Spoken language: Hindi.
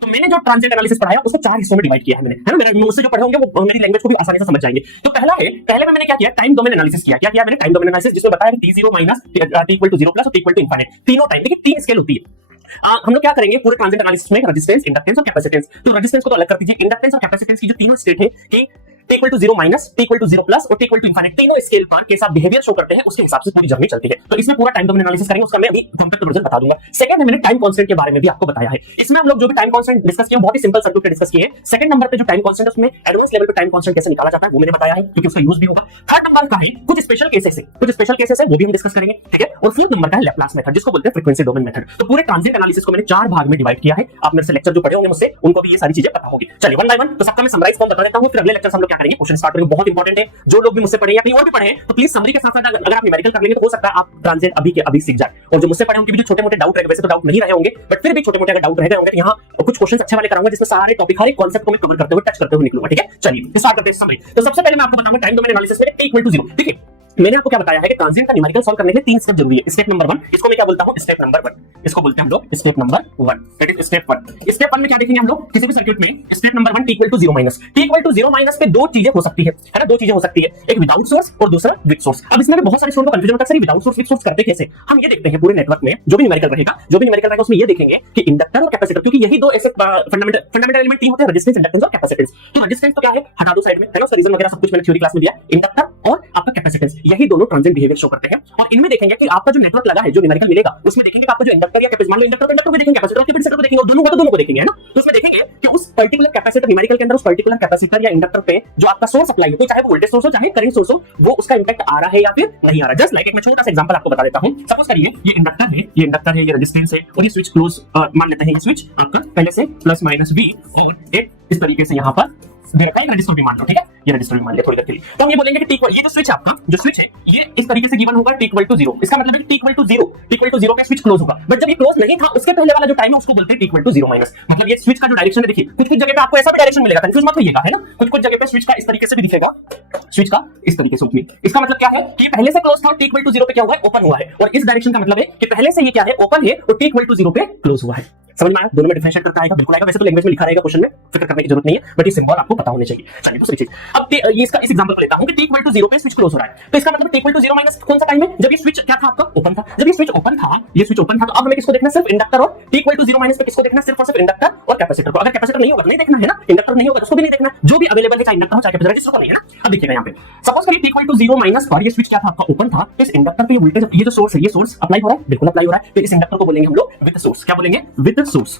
तो मैंने जो ट्रांजिएंट एनालिसिस पढ़ाया उसको 4 हिस्सों में डिवाइड किया है मैंने, है ना। मेरे मुझसे जो पढ़े होंगे वो मेरी लैंग्वेज को भी आसानी से समझ जाएंगे। तो पहले में मैंने क्या किया, टाइम डोमेन एनालिसिस किया। क्या किया मैंने, टाइम डोमेन एनालिसिस, जिसमें बताया कि t0 minus t equal to 0 plus और t इक्वल टू इंफिनिट, तीनों टाइम, देखिए 3 स्केल होती है। हम लोग क्या करेंगे पूरे ट्रांजिएंट एनालिसिस में, रेजिस्टेंस, इंडक्टेंस और कैपेसिटेंस। तो रेजिस्टेंस को तो अलग कर दीजिए, इंडक्टेंस और कैपेसिटेंस की जो तीनों स्टेट है कि t equal to 0 minus, t equal to 0 plus और t इक्वल टू इंफिनिट, तीनों स्केल पर के साथ बिहेवियर शो करते हैं, उसके हिसाब से पूरी जर्नी चलती है। तो इसमें पूरा टाइम डोमेन एनालिसिस करेंगे, उसका मैं अभी कॉम्पैक्ट वर्जन बता दूंगा। सेकंड में मैंने टाइम कांस्टेंट के बारे में भी आपको बताया है। इसमें हम लोग जो भी टाइम कांस्टेंट डिस्कस किए बहुत ही सिंपल सर्किट पे डिस्कस किए हैं। सेकंड नंबर पे जो टाइम कांस्टेंट है उसमें एडवांस लेवल पे टाइम कांस्टेंट कैसे निकाला जाता है वो मैंने बताया है, क्योंकि उसका यूज भी होगा। थर्ड नंबर का है कुछ स्पेशल केसेस है वो भी हम डिस्कस करेंगे, ठीक है। और फोर्थ नंबर का है लैप्लास मेथड, जिसको बोलते हैं फ्रीक्वेंसी डोमेन मेथड। तो पूरे ट्रांजिएंट एनालिसिस को मैंने 4 भाग में डिवाइड किया है। आप मेरे से लेक्चर जो पढ़े होंगे मुझसे उनको भी ये सारी चीजें पता होगी। चलिए वन बाय वन तो सबका मैं समराइज फॉर्म बता देता हूं, फिर अगले लेक्चर हम लोग क्या करेंगे, क्वेश्चन स्टार्ट करेंगे। बहुत इंपॉर्टेंट है, जो लोग भी मुझसे पढ़े या कहीं और भी पढ़े हैं तो प्लीज समरी के साथ साथ अगर आप न्यूमेरिकल कर लेंगे तो हो सकता है आप ट्रांजिएंट अभी के अभी सीख जाए। और जो मुझसे पढ़े उनके भी छोटे मोटे डाउट रहेंगे, वैसे तो डाउट नहीं रहे होंगे बट फिर भी छोटे मोटे अगर डाउट रह गए होंगे तो यहाँ कुछ क्वेश्चन अच्छे वाले कराऊंगा जिसमें सारे टॉपिक, हर एक कॉन्सेप्ट को मैं कवर करते हुए, टच करते हुए निकलूंगा, ठीक है। चलिए स्टार्ट करते हैं समरी। तो सबसे पहले मैं आपको बताऊंगा टाइम डोमेन एनालिसिस में t इक्वल टू 0, ठीक है। मैंने आपको क्या बताया है कि ट्रांजिएंट का न्यूमेरिकल सॉल्व करने के लिए 3 स्टेप जरूरी है। स्टेप नंबर 1, इसको मैं क्या बोलता हूं, स्टेप नंबर 1, इसको बोलते हैं हम लोग step number 1, that is step 1। Step 1 में क्या देखेंगे हम लोग किसी भी सर्किट में, step number 1 t equal to 0 minus. t equal to 0 minus पे दो चीजें हो सकती है ना, दो चीजें हो सकती है, एक विदाउट सोर्स और दूसरा विद सोर्स। अब इसमें बहुत सारे स्टूडेंट को कंफ्यूजन होता है sir without source with source करते कैसे। हम ये देखते हैं पूरे नेटवर्क में जो भी न्यूमेरिकल रहेगा उसमें ये देखेंगे कि इंडक्टर और कैपेसिटर, क्योंकि यही दो ऐसे फंडामेंटल एलिमेंट तीन होते हैं, रेजिस्टेंस, इंडक्टेंस और कैपेसिटेंस। तो रेजिस्टेंस तो क्या है, हटा दो साइड में, है ना, उसका रीजन वगैरह सब कुछ मैंने थ्योरी क्लास में दिया। इंडक्टर और आपका कैपेसिटेंस, यही दोनों ट्रांजिएंट बिहेवियर शो करते हैं। और इनमें देखेंगे कि आपका जो नेटवर्क लगा है, जो न्यूमेरिकल मिलेगा उसमें देखेंगे कि आपका जो इंडक्टर या कैपेसिटर, मान लो इंडक्टर को देखेंगे, कैपेसिटर को देखेंगे, और दोनों को देखेंगे, है ना। तो उसमें देखेंगे कि उस पर्टिकुलर कैपेसिटर, न्यूमेरिकल के अंदर उस पर्टिकुलर कैपेसिटर या इंडक्टर पे जो आपका सोर्स सप्लाई हो, चाहे वो वोल्टेज सोर्स हो चाहे करंट सोर्स हो, वो उसका इंपैक्ट आ रहा है या फिर नहीं आ रहा। जस्ट लाइक एक मैं छोटा सा एग्जांपल आपको बता देता हूं। सपोज करिए ये इंडक्टर है, ये रेजिस्टेंस है और ये स्विच क्लोज मान लेते हैं, ये स्विच आपका पहले से प्लस माइनस V और एक इस तरीके से यहां पर दे रखा है, रजिस्टर भी मान लो, ठीक है, ये रजिस्टर भी मान लिया थोड़ी देर के लिए। तो हम ये बोलेंगे कि ये जो स्विच है आपका, जो स्विच है ये इस तरीके से गिवन होगा t इक्वल टू 0। इसका मतलब है कि t इक्वल टू 0 पे स्विच क्लोज होगा। बट जब ये क्लोज नहीं था उसके पहले वाला जो टाइम है उसको बोलते हैं t इक्वल टू 0 माइनस। मतलब ये स्विच का जो डायरेक्शन है, देखिए कुछ जगह पे आपको ऐसा भी डायरेक्शन मिलेगा, कंफ्यूज मत होइएगा, है ना। कुछ जगह पे स्विच का इस तरीके से भी दिखेगा, स्विच का इस तरीके से ओपनिंग। इसका मतलब क्या है कि पहले से क्लोज था, t इक्वल टू 0 पे क्या हुआ है, ओपन हुआ है। और इस डायरेक्शन का मतलब है कि पहले से ये क्या है, ओपन है और t इक्वल टू 0 पे क्लोज हुआ है। समझ में आया, दोनों में डिफरेंशिएट करता आएगा, बिल्कुल आएगा। वैसे तो लैंग्वेज में लिखा रहेगा क्वेश्चन में, फिक्र करने की जरूरत नहीं है, बट ये सिंबल आपको पता होने चाहिए। चलिए दूसरी चीज, अब ये इसका इस एग्जांपल को लेता हूं कि t इक्वल टू 0 पे स्विच क्लोज हो रहा है। तो इसका मतलब t इक्वल टू 0 माइनस कौन सा टाइम है, जब ये स्विच क्या था आपका, ओपन था। जब ये स्विच ओपन था तो अब हमें किसको देखना, सिर्फ इंडक्टर। और t इक्वल टू 0 माइनस पे किसको देखना, सिर्फ और सिर्फ इंडक्टर और कैपेसिटर को। अगर कैपेसिटर नहीं होगा तो नहीं देखना, है ना, इंडक्टर नहीं होगा तो उसको भी नहीं देखना, जो भी अवेलेबल है चाहे इंडक्टर हो चाहे कैपेसिटर, इसको नहीं, है ना। अब देखिएगा यहां पे सपोज करिए t इक्वल टू 0 माइनस पर ये स्विच क्या था आपका, ओपन था। तो इस इंडक्टर पे ये वोल्टेज, ये जो सोर्स है, ये सोर्स अप्लाई हो रहा है, बिल्कुल अप्लाई हो रहा है। तो इस इंडक्टर को बोलेंगे हम लोग विद सोर्स। क्या बोलेंगे, विद सोर्स।